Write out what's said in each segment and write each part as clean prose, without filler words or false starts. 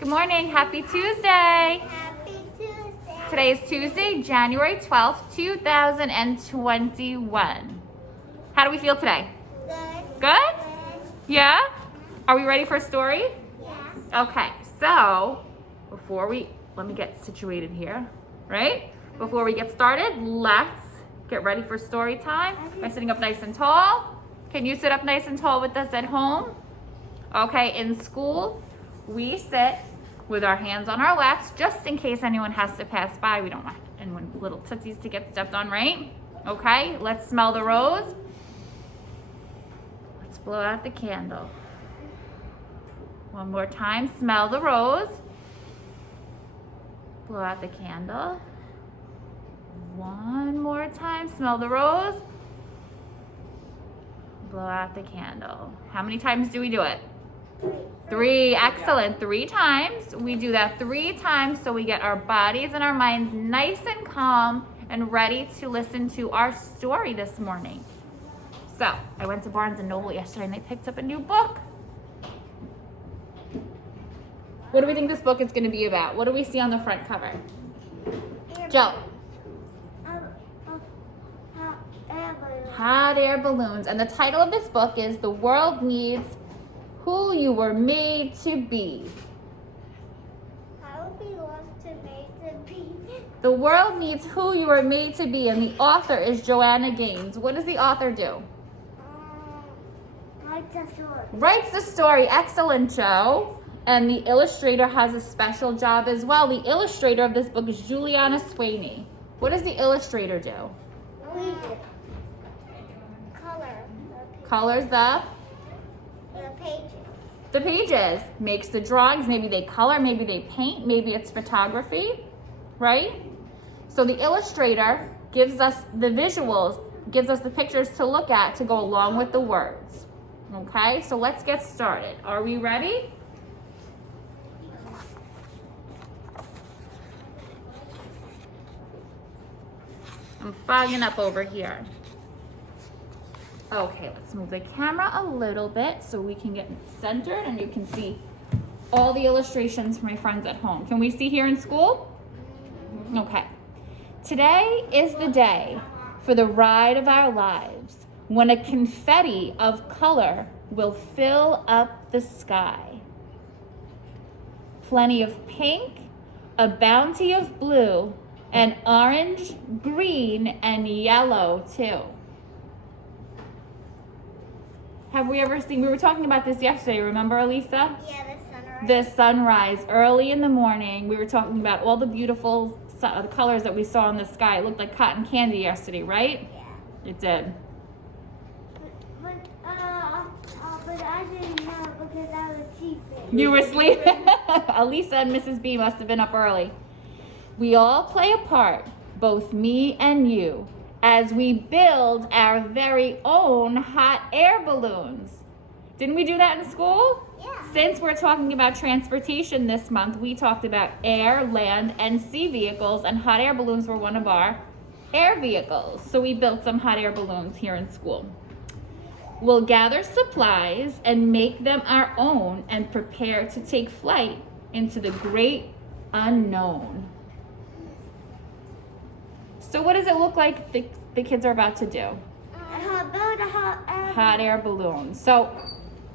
Good morning. Happy Tuesday. Happy Tuesday. Today is Tuesday, January 12th, 2021. How do we feel today? Good. Good? Yeah? Are we ready for a story? Yes. Okay, so let me get situated here, right? Before we get started, let's get ready for story time by sitting up nice and tall. Can you sit up nice and tall with us at home? Okay, in school, we sit with our hands on our laps just in case anyone has to pass by. We don't want anyone little tootsies to get stepped on, right? Okay, let's smell the rose. Let's blow out the candle. One more time, smell the rose. Blow out the candle. One more time, smell the rose. Blow out the candle. How many times do we do it? Three. Excellent. 3 times. We do that 3 times so we get our bodies and our minds nice and calm and ready to listen to our story this morning. So, I went to Barnes & Noble yesterday and they picked up a new book. What do we think this book is going to be about? What do we see on the front cover? Joe. Hot air balloons. And the title of this book is The World Needs Who You Were Made to Be. How we want to make the bee. The world needs who you were made to be, and the author is Joanna Gaines. What does the author do? Like the sword. Writes the story. Excellent, Joe. And the illustrator has a special job as well. The illustrator of this book is Juliana Sweeney. What does the illustrator do? Colors the pages. The pages. Makes the drawings. Maybe they color, maybe they paint, maybe it's photography, right? So the illustrator gives us the visuals, gives us the pictures to look at to go along with the words. Okay, so let's get started. Are we ready? I'm fogging up over here. Okay, let's move the camera a little bit so we can get centered and you can see all the illustrations for my friends at home. Can we see here in school? Okay. Today is the day for the ride of our lives when a confetti of color will fill up the sky. Plenty of pink, a bounty of blue, and orange, green, and yellow too. Have we ever seen, we were talking about this yesterday, remember Elisa? Yeah, the sunrise. The sunrise, early in the morning. We were talking about all the beautiful colors that we saw in the sky. It looked like cotton candy yesterday, right? Yeah. It did. But I didn't know because I was sleeping. You were sleeping? Elisa and Mrs. B must have been up early. We all play a part, both me and you, as we build our very own hot air balloons. Didn't we do that in school? Yeah. Since we're talking about transportation this month, we talked about air, land, and sea vehicles, and hot air balloons were one of our air vehicles. So we built some hot air balloons here in school. We'll gather supplies and make them our own and prepare to take flight into the great unknown. So what does it look like the kids are about to do? Build a Hot air balloon. So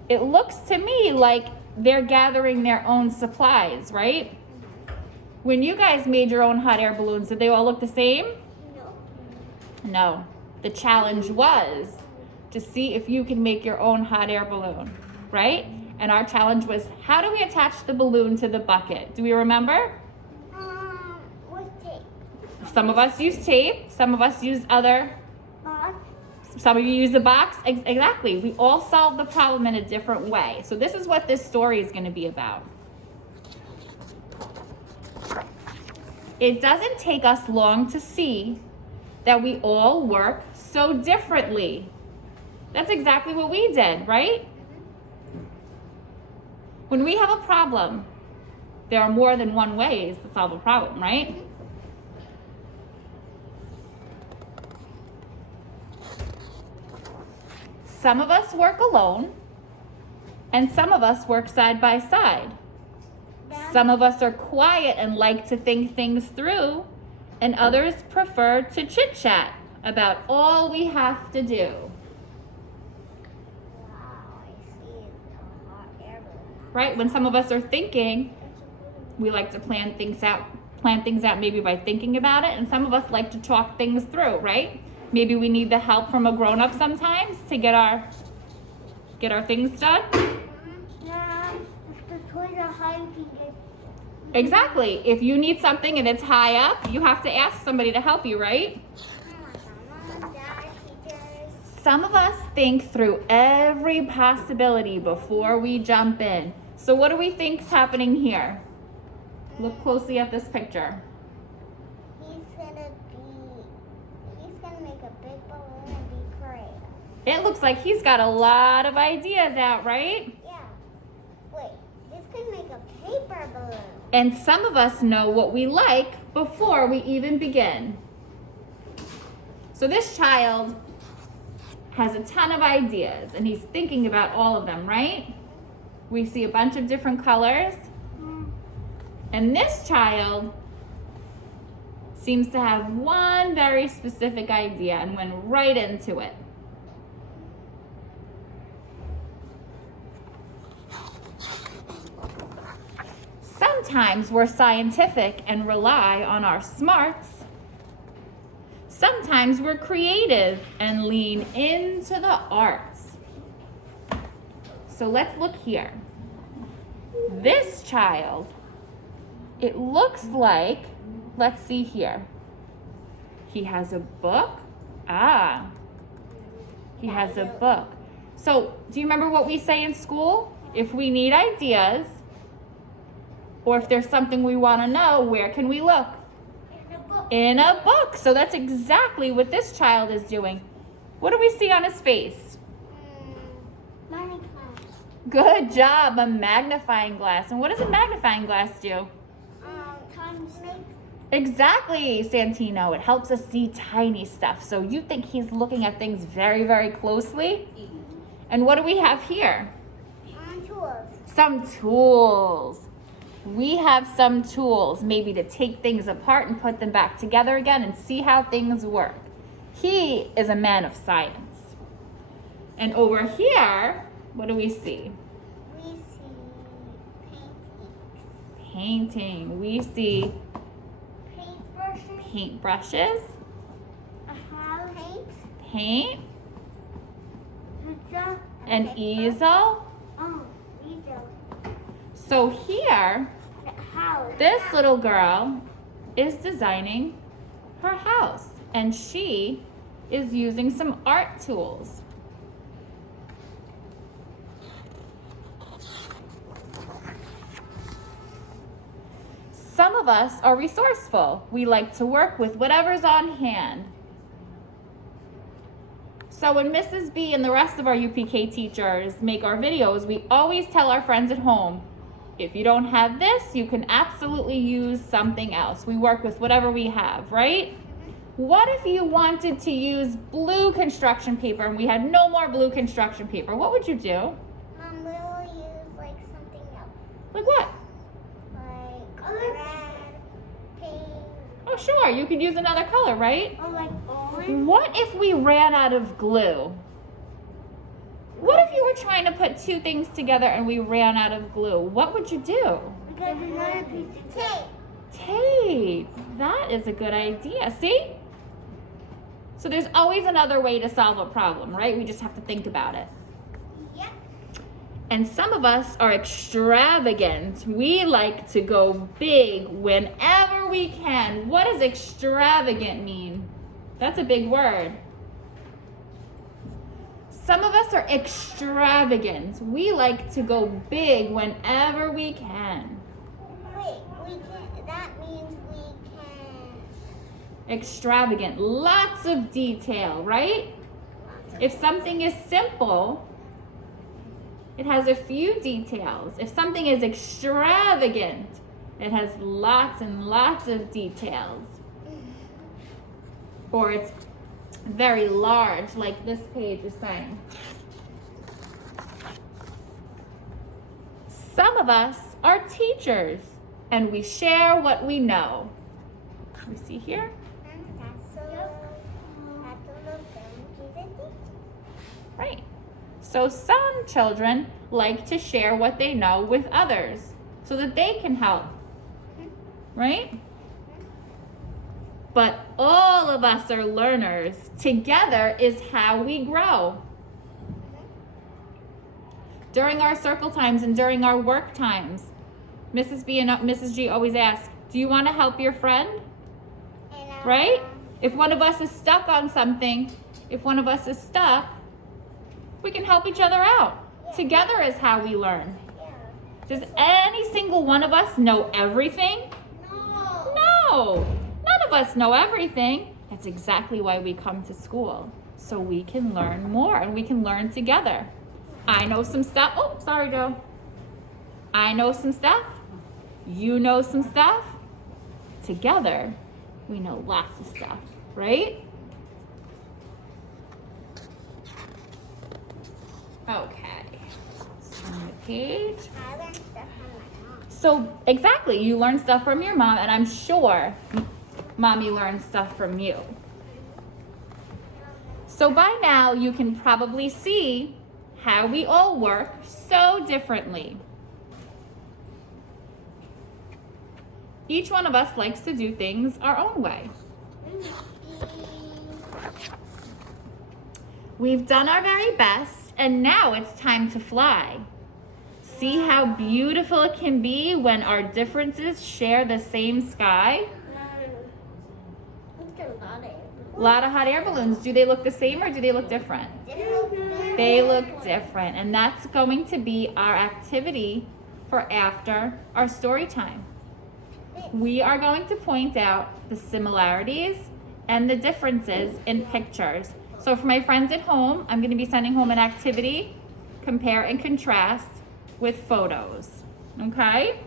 it looks to me like they're gathering their own supplies, right? When you guys made your own hot air balloons, did they all look the same? No. No. The challenge was to see if you can make your own hot air balloon, right? And our challenge was, how do we attach the balloon to the bucket? Do we remember? With tape. Some of us use tape, some of us use other, Box. some of you use a box. Exactly. We all solve the problem in a different way. So this is what this story is going to be about. It doesn't take us long to see that we all work so differently. That's exactly what we did, right? When we have a problem, there are more than one ways to solve a problem, right? Some of us work alone, and some of us work side by side. Some of us are quiet and like to think things through, and others prefer to chit-chat about all we have to do. Wow, I see a hot air balloon. Right? When some of us are thinking, we like to plan things out maybe by thinking about it, and some of us like to talk things through, right? Maybe we need the help from a grown-up sometimes to get our things done. Yeah, if the toys are high, we can get. Exactly. If you need something and it's high up, you have to ask somebody to help you, right? Mom, Dad, teachers. Some of us think through every possibility before we jump in. So what do we think's happening here? Look closely at this picture. He's gonna make a big balloon and be creative. It looks like he's got a lot of ideas out, right? Yeah. Wait, this could make a paper balloon. And some of us know what we like before we even begin. So this child has a ton of ideas and he's thinking about all of them, right? We see a bunch of different colors. And this child seems to have one very specific idea and went right into it. Sometimes we're scientific and rely on our smarts. Sometimes we're creative and lean into the arts. So let's look here. This child, it looks like, let's see here. He has a book. He has a book. So do you remember what we say in school? If we need ideas, or if there's something we want to know, where can we look? In a book. In a book. So that's exactly what this child is doing. What do we see on his face? Magnifying glass. Good job, a magnifying glass. And what does a magnifying glass do? Times. Exactly, Santino. It helps us see tiny stuff. So you think he's looking at things very, very closely? And what do we have here? Tools. Some tools. We have some tools, maybe to take things apart and put them back together again and see how things work. He is a man of science. And over here, what do we see? We see painting. Painting. We see paintbrushes. Paint. Pizza. An easel. Easel. So here, this little girl is designing her house, and she is using some art tools. Some of us are resourceful. We like to work with whatever's on hand. So when Mrs. B and the rest of our UPK teachers make our videos, we always tell our friends at home, if you don't have this, you can absolutely use something else. We work with whatever we have, right? What if you wanted to use blue construction paper and we had no more blue construction paper? What would you do? Mom, we will use like something else. Like what? Like red, pink. Oh, sure. You could use another color, right? Or like orange. What if we ran out of glue? What if you were trying to put two things together and we ran out of glue? What would you do? We got another piece of tape. Tape. That is a good idea. See? So there's always another way to solve a problem, right? We just have to think about it. Yep. And some of us are extravagant. We like to go big whenever we can. What does extravagant mean? That's a big word. Some of us are extravagant. We like to go big whenever we can. Wait, we can. That means we can. Extravagant, lots of detail, right? If something is simple, it has a few details. If something is extravagant, it has lots and lots of details. Or it's very large, like this page is saying. Some of us are teachers and we share what we know. We see here? Right. So some children like to share what they know with others so that they can help. Right? But all of us are learners. Together is how we grow. During our circle times and during our work times, Mrs. B and Mrs. G always ask, do you want to help your friend? Right? If one of us is stuck on something, we can help each other out. Together is how we learn. Does any single one of us know everything? No. None of us know everything. That's exactly why we come to school. So we can learn more and we can learn together. I know some stuff. Oh, sorry, Joe. I know some stuff. You know some stuff. Together, we know lots of stuff, right? Okay. Turn the page. I learned stuff from my mom. So, exactly, you learn stuff from your mom, and I'm sure Mommy learned stuff from you. So by now, you can probably see how we all work so differently. Each one of us likes to do things our own way. We've done our very best, and now it's time to fly. See how beautiful it can be when our differences share the same sky? A lot of hot air balloons. Do they look the same or do they look different? They look different, and that's going to be our activity for after our story time. We are going to point out the similarities and the differences in pictures. So for my friends at home, I'm going to be sending home an activity, compare and contrast with photos. Okay?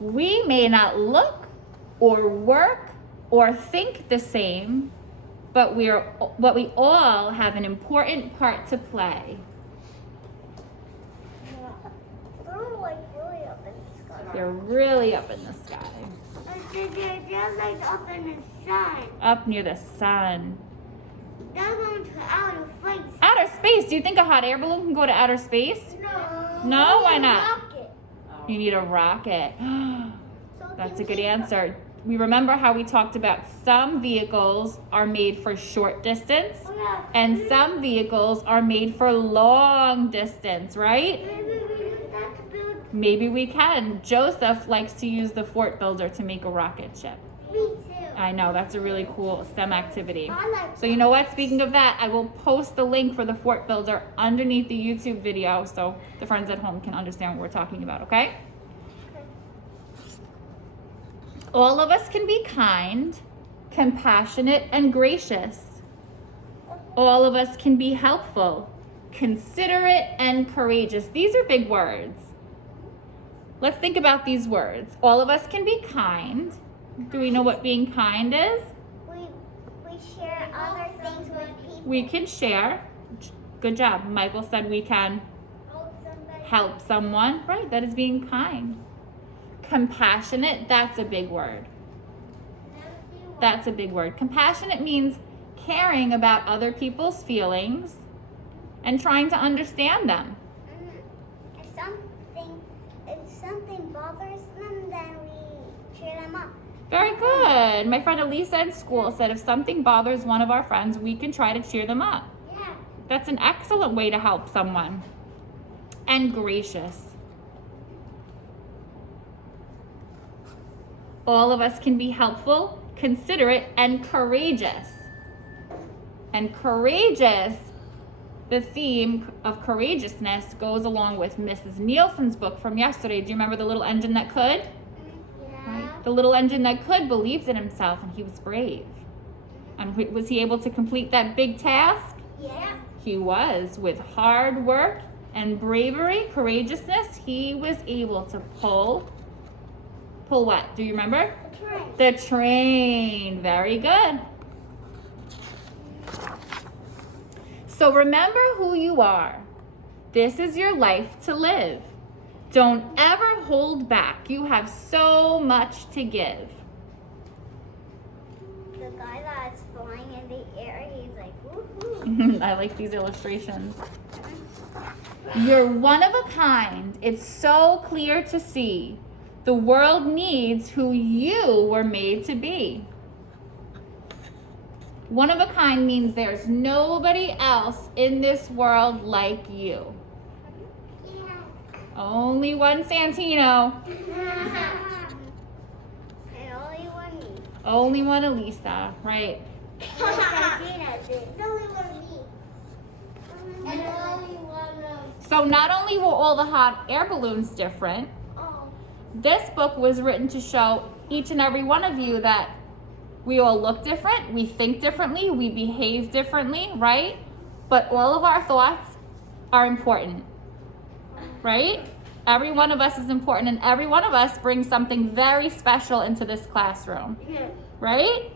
We may not look or work or think the same, but we all have an important part to play. They're really up in the sky. They're like up in the sun. Up near the sun. They're going to outer space. Outer space? Do you think a hot air balloon can go to outer space? No, why not? Rocket. You need a rocket. That's a good answer. We remember how we talked about some vehicles are made for short distance and some vehicles are made for long distance, right? Maybe we can. Joseph likes to use the fort builder to make a rocket ship. Me too. I know, that's a really cool STEM activity. So you know what? Speaking of that, I will post the link for the fort builder underneath the YouTube video so the friends at home can understand what we're talking about, okay? All of us can be kind, compassionate, and gracious. All of us can be helpful, considerate, and courageous. These are big words. Let's think about these words. All of us can be kind. Do we know what being kind is? We share other things with people. We can share. Good job. Michael said we can help someone. Right, that is being kind. Compassionate, that's a big word. That's a big word. Compassionate means caring about other people's feelings and trying to understand them. If something bothers them, then we cheer them up. Very good. My friend Elisa in school said if something bothers one of our friends, we can try to cheer them up. Yeah. That's an excellent way to help someone. And gracious. All of us can be helpful, considerate, and courageous. And courageous, the theme of courageousness goes along with Mrs. Nielsen's book from yesterday. Do you remember the little engine that could? Yeah. Right. The little engine that could believed in himself and he was brave. And was he able to complete that big task? Yeah. He was. With hard work and bravery, courageousness, he was able to pull what? Do you remember? The train. Very good. So remember who you are. This is your life to live. Don't ever hold back. You have so much to give. The guy that's flying in the air, he's like, woohoo. I like these illustrations. You're one of a kind. It's so clear to see. The world needs who you were made to be. One of a kind means there's nobody else in this world like you. Yeah. Only one Santino. And only one me. Only one Elisa, right? Only one me. And only one of... So not only were all the hot air balloons different, Oh. this book was written to show each and every one of you that we all look different, we think differently, we behave differently, right? But all of our thoughts are important, right? Every one of us is important, and every one of us brings something very special into this classroom, Yeah. right?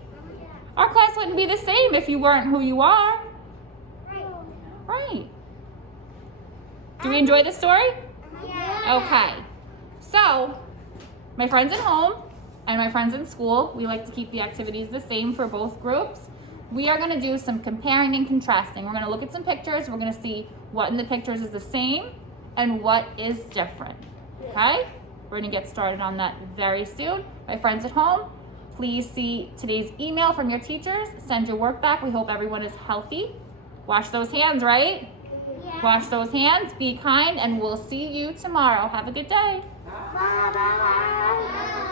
Our class wouldn't be the same if you weren't who you are, Right. right? Do we enjoy the story? Yeah. Okay. So, my friends at home and my friends in school, we like to keep the activities the same for both groups. We are going to do some comparing and contrasting. We're going to look at some pictures. We're going to see what in the pictures is the same and what is different. Okay? We're going to get started on that very soon. My friends at home, please see today's email from your teachers. Send your work back. We hope everyone is healthy. Wash those hands, right? Yeah. Wash those hands, be kind, and we'll see you tomorrow. Have a good day. Bye.